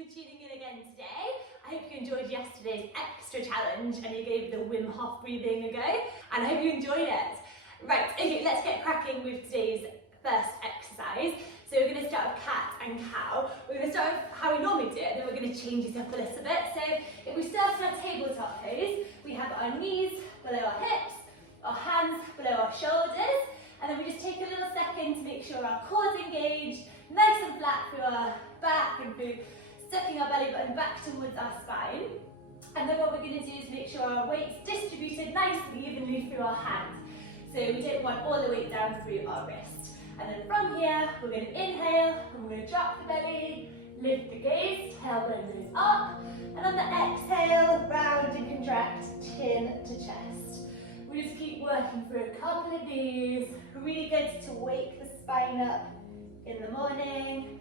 for tuning in again today. I hope you enjoyed yesterday's extra challenge and you gave the Wim Hof breathing a go, and I hope you enjoyed it. Right, okay, let's get cracking with today's first exercise. So we're going to start with cat and cow. We're going to start with how we normally do it, then we're going to change it up a little bit. So if we start in our tabletop pose, we have our knees below our hips, our hands below our shoulders, and then we just take a little second to make sure our core's engaged, nice and flat through our back and through sucking our belly button back towards our spine. And then what we're going to do is make sure our weight's distributed nicely evenly through our hands. So we don't want all the weight down through our wrist. And then from here, we're going to inhale, and we're going to drop the belly, lift the gaze, tailbone goes up, and on the exhale, round and contract, chin to chest. We just keep working through a couple of these. Really good to wake the spine up in the morning,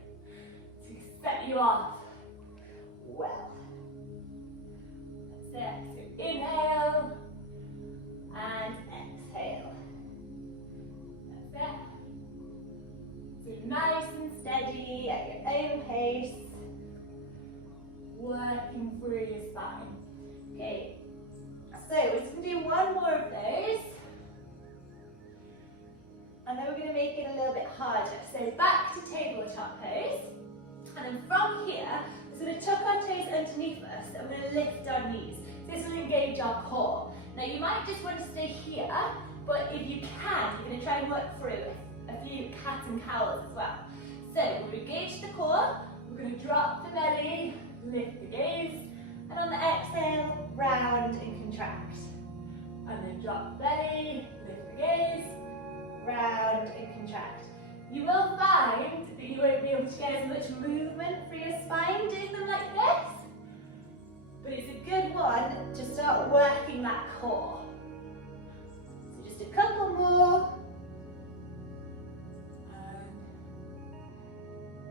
to set you off well. That's it. So inhale and exhale. That's it. So nice and steady at your own pace, working through your spine. Okay, so we're just going to do one more of those. And then we're going to make it a little bit harder. So back to tabletop pose. And then from here, we're going to tuck our toes underneath us and we're going to lift our knees. This will engage our core. Now you might just want to stay here, but if you can, you're going to try and work through a few cat and cows as well. So we're going to engage the core, we're going to drop the belly, lift the gaze, and on the exhale, round and contract. And then drop the belly, lift the gaze, round and contract. You will find that you won't be able to get as much movement through your spine doing them like this, but it's a good one to start working that core. So just a couple more.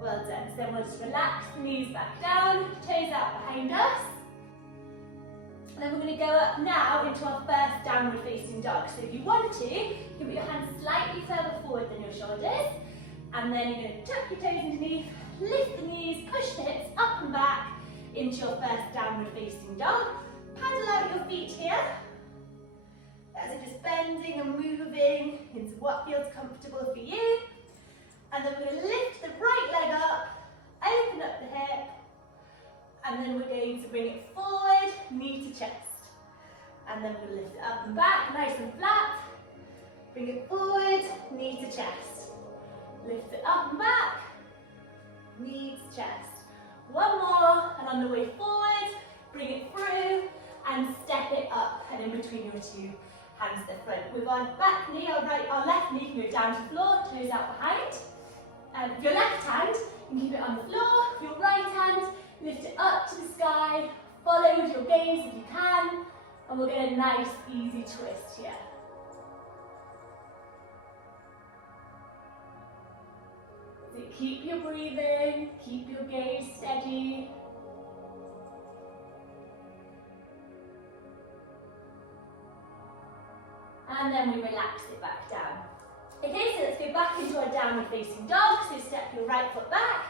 Well done. So then we'll just relax the knees back down, toes out behind us. And then we're going to go up now into our first downward facing dog. So if you want to, you can put your hands slightly further forward than your shoulders. And then you're going to tuck your toes underneath, lift the knees, push the hips up and back into your first downward facing dog. Paddle out your feet here. As you're just bending and moving into what feels comfortable for you. And then we're going to lift the right leg up, open up the hip. And then we're going to bring it forward, knee to chest. And then we're going to lift it up and back, nice and flat. Bring it forward, knee to chest. Lift it up and back, knee to chest. One more, and on the way forward, bring it through and step it up. And in between your two hands at the front. With our back knee, our left knee can go down to the floor, toes out behind. Your left hand, you can keep it on the floor. Your right hand, lift it up to the sky, follow with your gaze if you can, and we'll get a nice easy twist here. So keep your breathing, keep your gaze steady. And then we relax it back down. Okay, so let's go back into our downward facing dog. So step your right foot back,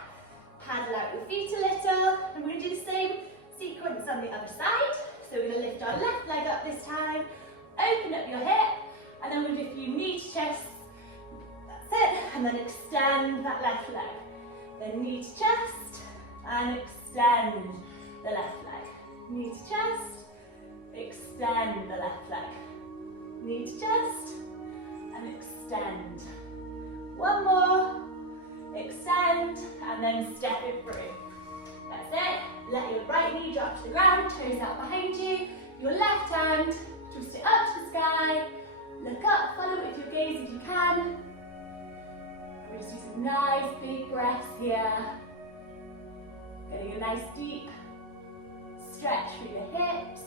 paddle out your feet a little, and we're going to do the same sequence on the other side. So we're going to lift our left leg up this time, open up your hip, and then we'll do a few knee to chest. That's it, and then extend that left leg. Then knee to chest, and extend the left leg. Knee to chest, extend the left leg. Knee to chest, and extend. One more. Extend and then step it through. That's it. Let your right knee drop to the ground, toes out behind you. Your left hand, twist it up to the sky. Look up, follow it with your gaze if you can. And we just do some nice big breaths here. Getting a nice deep stretch through your hips.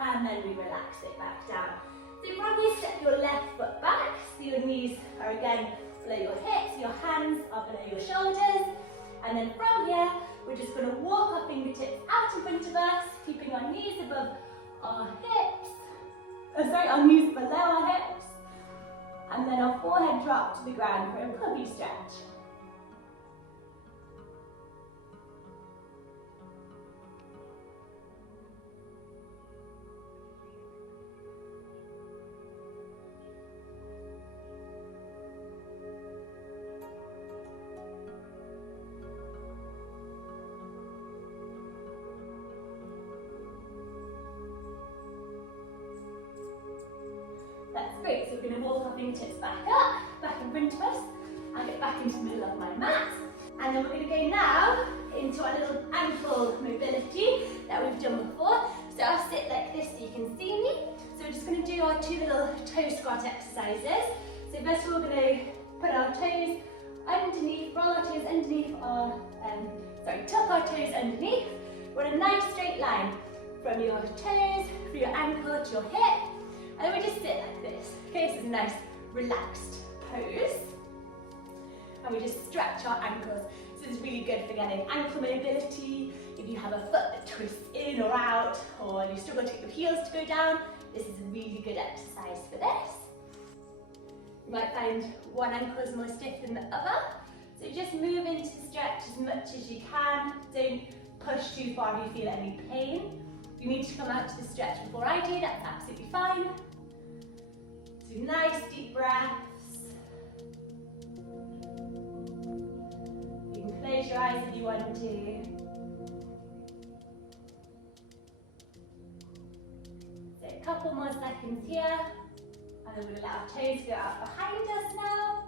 And then we relax it back down. So from here, step your left foot back, so your knees are again below your hips, your hands are below your shoulders. And then from here, we're just going to walk our fingertips out in front of us, keeping our knees above our hips. Our knees below our hips. And then our forehead drop to the ground for a puppy stretch. we're going to walk our fingertips back up, back in front of us, and get back into the middle of my mat. And then we're going to go now into our little ankle mobility that we've done before. So I'll sit like this so you can see me. So we're just going to do our 2 little toe squat exercises. So first of all, we're going to put our toes underneath, roll our toes underneath our, tuck our toes underneath. We're in a nice straight line from your toes, through your ankle to your hip. And then we just sit like this. Okay, so it's a nice relaxed pose. And we just stretch our ankles. So it's really good for getting ankle mobility. If you have a foot that twists in or out, or you struggle to get the heels to go down, this is a really good exercise for this. You might find one ankle is more stiff than the other. So just move into the stretch as much as you can. Don't push too far if you feel any pain. If you need to come out to the stretch before I do, that's absolutely fine. So nice deep breaths. You can close your eyes if you want to. So a couple more seconds here. And then we'll let our toes go out behind us now.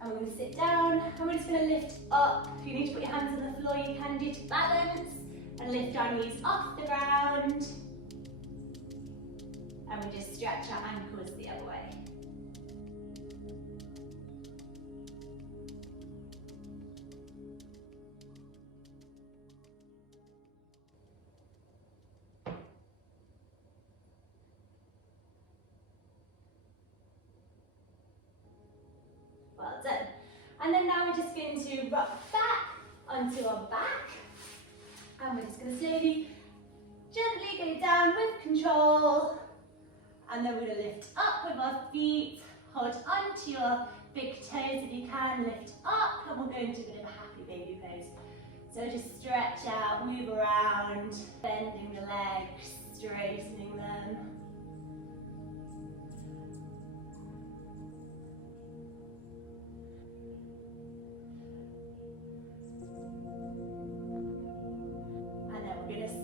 And we're going to sit down. And we're just going to lift up. If you need to put your hands on the floor, you can do to balance. And lift our knees off the ground. And we just stretch our ankles the other way. Well done. And then now we're just going to rock back onto our back. And we're just going to slowly, gently go down with control. And then we're going to lift up with our feet. Hold onto your big toes if you can. Lift up, and we'll go into a bit of a happy baby pose. So just stretch out, move around, bending the legs, straightening them.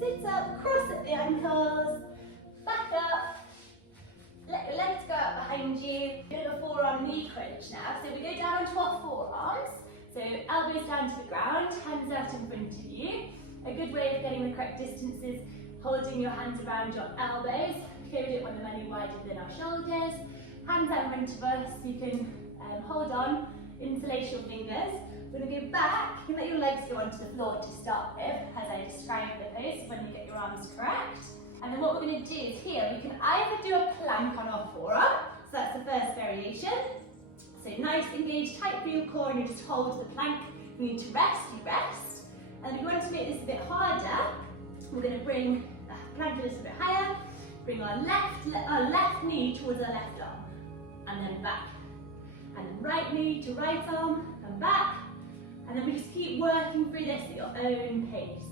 Sit up, cross at the ankles, back up, let your legs go out behind you. We're doing a forearm knee crunch now, so we go down onto our forearms, so elbows down to the ground, hands out in front of you. A good way of getting the correct distance is holding your hands around your elbows. Okay, we don't want them any wider than our shoulders. Hands out in front of us, you can hold on, interlace your fingers. We're going to go back. You can let your legs go onto the floor to start with, as I described the pose, when you get your arms correct. And then what we're going to do is here, we can either do a plank on our forearm, so that's the first variation. So nice, engaged, tight through your core, and you just hold the plank. If you need to rest, you rest. And if you want to make this a bit harder, we're going to bring the plank a little bit higher, bring our left knee towards our left arm, and then back. And right knee to right arm, and back. And then we just keep working through this at your own pace.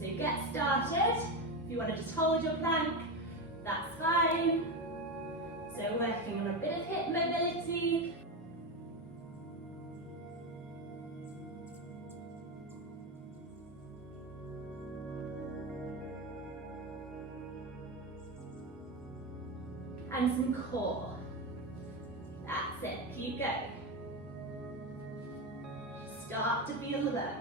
So get started. If you want to just hold your plank, that's fine. So working on a bit of hip mobility. And some core. That's it, keep going. Start to feel them.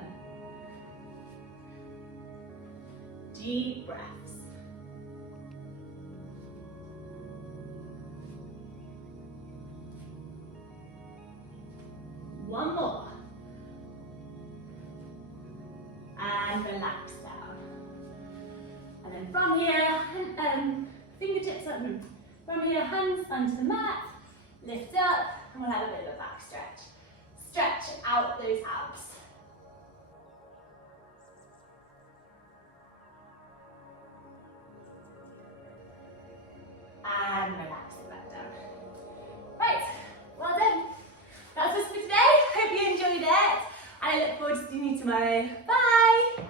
Deep breaths. One more. And relax down. And then from here, fingertips up. From here, hands onto the mat. Lift up, and we'll have a bit of a back stretch. Stretch out those abs. And relax it back down. Right, well done. That's us for today. Hope you enjoyed it. And I look forward to seeing you tomorrow. Bye.